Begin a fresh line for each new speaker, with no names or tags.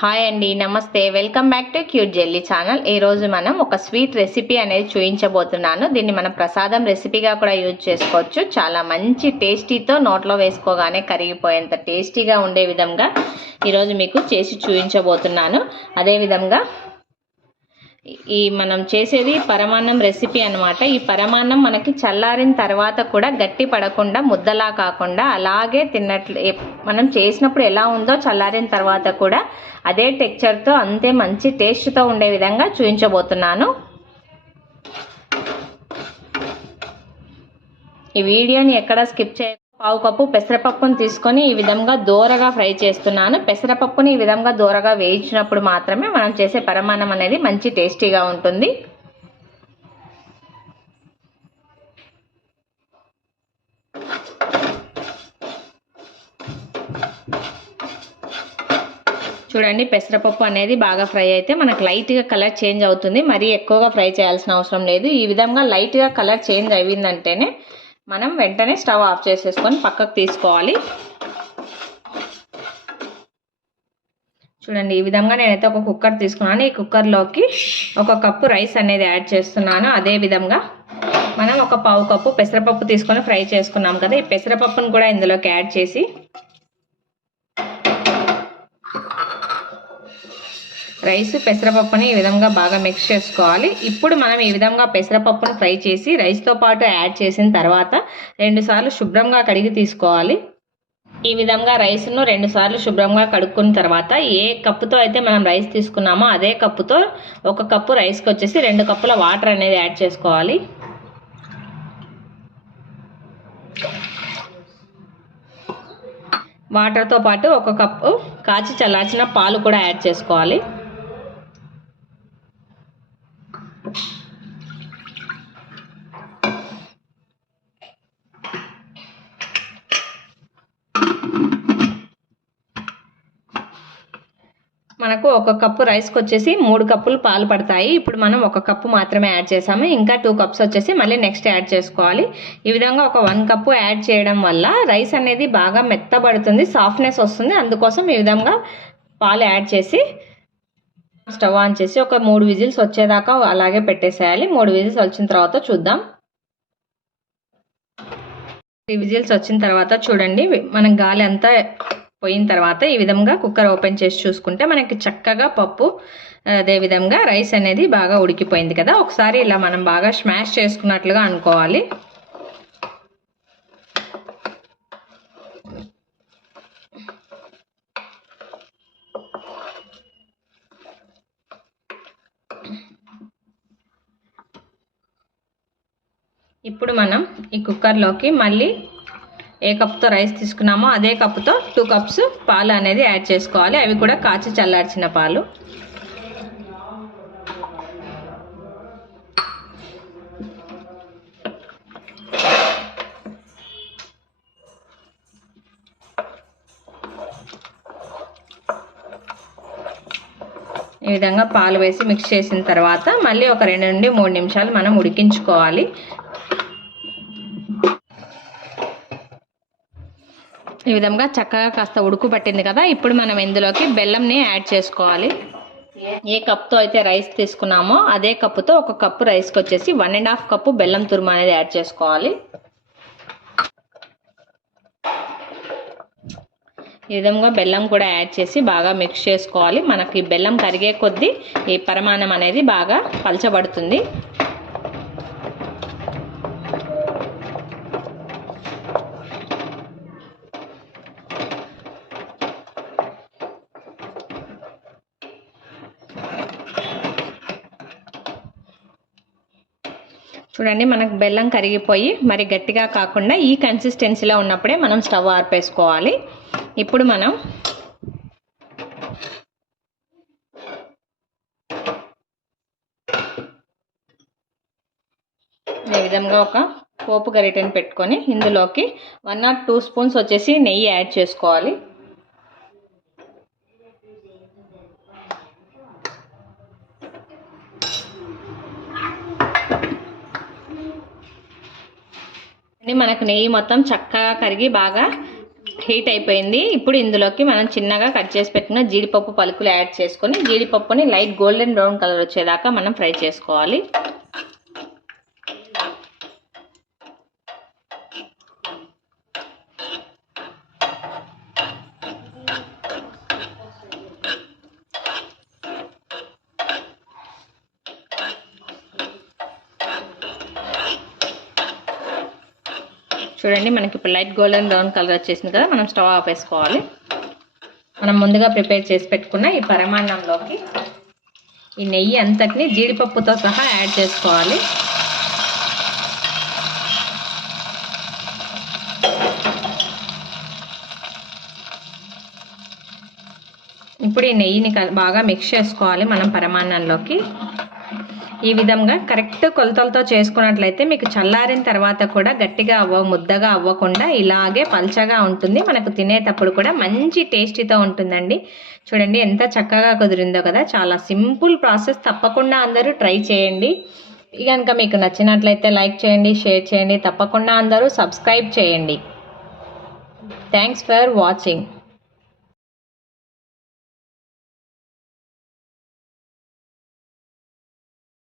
Hi అండి నమస్తే. Welcome back to cute jelly channel ఈ రోజు మనం ఒక స్వీట్ రెసిపీ అనేది చూపించబోతున్నాను దీన్ని మనం ప్రసాదం రెసిపీగా కూడా యూజ్ చేసుకోవచ్చు. చాలా మంచి టేస్టీతో నోట్లో వేసుకోగానే కరిగిపోయేంత టేస్టీగా ఉండే విధంగా ఈరోజు మీకు చేసి చూపించబోతున్నాను అదేవిధంగా ఈ మనం చేసేది పరమాన్నం రెసిపీ అన్నమాట. ఈ పరమాన్నం మనకి చల్లారిన తర్వాత కూడా గట్టి పడకుండా ముద్దలా కాకుండా అలాగే తిన్నట్లు మనం చేసినప్పుడు ఎలా ఉందో చల్లారిన తర్వాత కూడా అదే టెక్చర్తో అంతే మంచి టేస్ట్తో ఉండే విధంగా చూపించబోతున్నాను ఈ వీడియోని ఎక్కడ స్కిప్ చేయ పావు కప్పు పెసరపప్పును తీసుకొని ఈ విధంగా దోరగా ఫ్రై చేస్తున్నాను. పెసరపప్పుని ఈ విధంగా దోరగా వేయించినప్పుడు మాత్రమే మనం చేసే పరమాణం అనేది మంచి టేస్టీగా ఉంటుంది. చూడండి పెసరపప్పు అనేది బాగా ఫ్రై అయితే మనకు లైట్గా కలర్ చేంజ్ అవుతుంది. మరీ ఎక్కువగా ఫ్రై చేయాల్సిన అవసరం లేదు. ఈ విధంగా లైట్గా కలర్ చేంజ్ అయిందంటేనే మనం వెంటనే స్టవ్ ఆఫ్ చేసేసుకొని పక్కకు తీసుకోవాలి. చూడండి ఈ విధంగా నేనైతే ఒక కుక్కర్ తీసుకున్నాను. ఈ కుక్కర్లోకి ఒక కప్పు రైస్ అనేది యాడ్ చేస్తున్నాను. అదే విధంగా మనం ఒక పావు కప్పు పెసరపప్పు తీసుకొని ఫ్రై చేసుకున్నాం కదా ఈ పెసరపప్పును కూడా ఇందులోకి యాడ్ చేసి రైస్ పెసరపప్పుని ఈ విధంగా బాగా మిక్స్ చేసుకోవాలి. ఇప్పుడు మనం ఈ విధంగా పెసరపప్పును ఫ్రై చేసి రైస్తో పాటు యాడ్ చేసిన తర్వాత రెండుసార్లు శుభ్రంగా కడిగి తీసుకోవాలి. ఈ విధంగా రైస్ను రెండు సార్లు శుభ్రంగా కడుక్కున్న తర్వాత ఏ కప్పుతో అయితే మనం రైస్ తీసుకున్నామో అదే కప్పుతో ఒక కప్పు రైస్కి వచ్చేసి రెండు కప్పుల వాటర్ అనేది యాడ్ చేసుకోవాలి. వాటర్తో పాటు ఒక కప్పు కాచి చల్లార్చిన పాలు కూడా యాడ్ చేసుకోవాలి. మనకు ఒక కప్పు రైస్కి వచ్చేసి మూడు కప్పులు పాలు పడతాయి. ఇప్పుడు మనం ఒక కప్పు మాత్రమే యాడ్ చేసాము. ఇంకా టూ కప్స్ వచ్చేసి మళ్ళీ నెక్స్ట్ యాడ్ చేసుకోవాలి. ఈ విధంగా ఒక వన్ కప్పు యాడ్ చేయడం వల్ల రైస్ అనేది బాగా మెత్తబడుతుంది సాఫ్ట్నెస్ వస్తుంది. అందుకోసం ఈ విధంగా పాలు యాడ్ చేసి స్టవ్ ఆన్ చేసి ఒక మూడు విజిల్స్ వచ్చేదాకా అలాగే పెట్టేసేయాలి. మూడు విజిల్స్ వచ్చిన తర్వాత చూద్దాం. త్రీ విజిల్స్ వచ్చిన తర్వాత చూడండి. మనం గాలి అంతా పోయిన తర్వాత ఈ విధంగా కుక్కర్ ఓపెన్ చేసి చూసుకుంటే మనకి చక్కగా పప్పు అదే విధంగా రైస్ అనేది బాగా ఉడికిపోయింది కదా. ఒకసారి ఇలా మనం బాగా స్మాష్ చేసుకున్నట్లుగా అనుకోవాలి. ఇప్పుడు మనం ఈ కుక్కర్లోకి మళ్ళీ ఏ కప్తో రైస్ తీసుకున్నామో అదే కప్తో టూ కప్స్ పాలు అనేది యాడ్ చేసుకోవాలి. అవి కూడా కాచి చల్లార్చిన పాలు. ఈ విధంగా పాలు వేసి మిక్స్ చేసిన తర్వాత మళ్ళీ ఒక రెండు నుండి మూడు నిమిషాలు మనం ఉడికించుకోవాలి. ఈ విధంగా చక్కగా కాస్త ఉడుకు పట్టింది కదా ఇప్పుడు మనం ఇందులోకి బెల్లంని యాడ్ చేసుకోవాలి. ఏ కప్తో అయితే రైస్ తీసుకున్నామో అదే కప్పుతో ఒక కప్పు రైస్కి వచ్చేసి వన్ అండ్ హాఫ్ కప్పు బెల్లం తురుము అనేది యాడ్ చేసుకోవాలి. ఈ విధంగా బెల్లం కూడా యాడ్ చేసి బాగా మిక్స్ చేసుకోవాలి. మనకి బెల్లం కరిగే కొద్దీ ఈ పరిమాణం అనేది బాగా పలచబడుతుంది. చూడండి మనకు బెల్లం కరిగిపోయి మరి గట్టిగా కాకుండా ఈ కన్సిస్టెన్సీలో ఉన్నప్పుడే మనం స్టవ్ ఆర్పేసుకోవాలి. ఇప్పుడు మనం ఈ విధంగా ఒక పోపు గరిటెని పెట్టుకొని ఇందులోకి వన్ ఆర్ టూ స్పూన్స్ వచ్చేసి నెయ్యి యాడ్ చేసుకోవాలి. మనకు నెయ్యి మొత్తం చక్కగా కరిగి బాగా హీట్ అయిపోయింది. ఇప్పుడు ఇందులోకి మనం చిన్నగా కట్ చేసి పెట్టుకున్న జీడిపప్పు పలుకులు యాడ్ చేసుకొని జీడిపప్పుని లైట్ గోల్డెన్ బ్రౌన్ కలర్ వచ్చేదాకా మనం ఫ్రై చేసుకోవాలి. చూడండి మనకి ఇప్పుడు లైట్ గోల్డెన్ బ్రౌన్ కలర్ వచ్చేసింది కదా మనం స్టవ్ ఆఫ్ వేసుకోవాలి మనం ముందుగా ప్రిపేర్ చేసి పెట్టుకున్న ఈ పరమాన్నంలోకి ఈ నెయ్యి అంతటిని జీడిపప్పుతో సహా యాడ్ చేసుకోవాలి. ఇప్పుడు ఈ నెయ్యిని బాగా మిక్స్ చేసుకోవాలి మనం పరమాన్నంలోకి. ఈ విధంగా కరెక్ట్ కొలతలతో చేసుకున్నట్లయితే మీకు చల్లారిన తర్వాత కూడా గట్టిగా అవ్వ ముద్దగా అవ్వకుండా ఇలాగే పల్చగా ఉంటుంది. మనకు తినేటప్పుడు కూడా మంచి టేస్టీతో ఉంటుందండి. చూడండి ఎంత చక్కగా కుదిరిందో కదా. చాలా సింపుల్ ప్రాసెస్. తప్పకుండా అందరూ ట్రై చేయండి. ఇక కనుక మీకు నచ్చినట్లయితే లైక్ చేయండి షేర్ చేయండి. తప్పకుండా అందరూ సబ్స్క్రైబ్ చేయండి. Thanks for watching.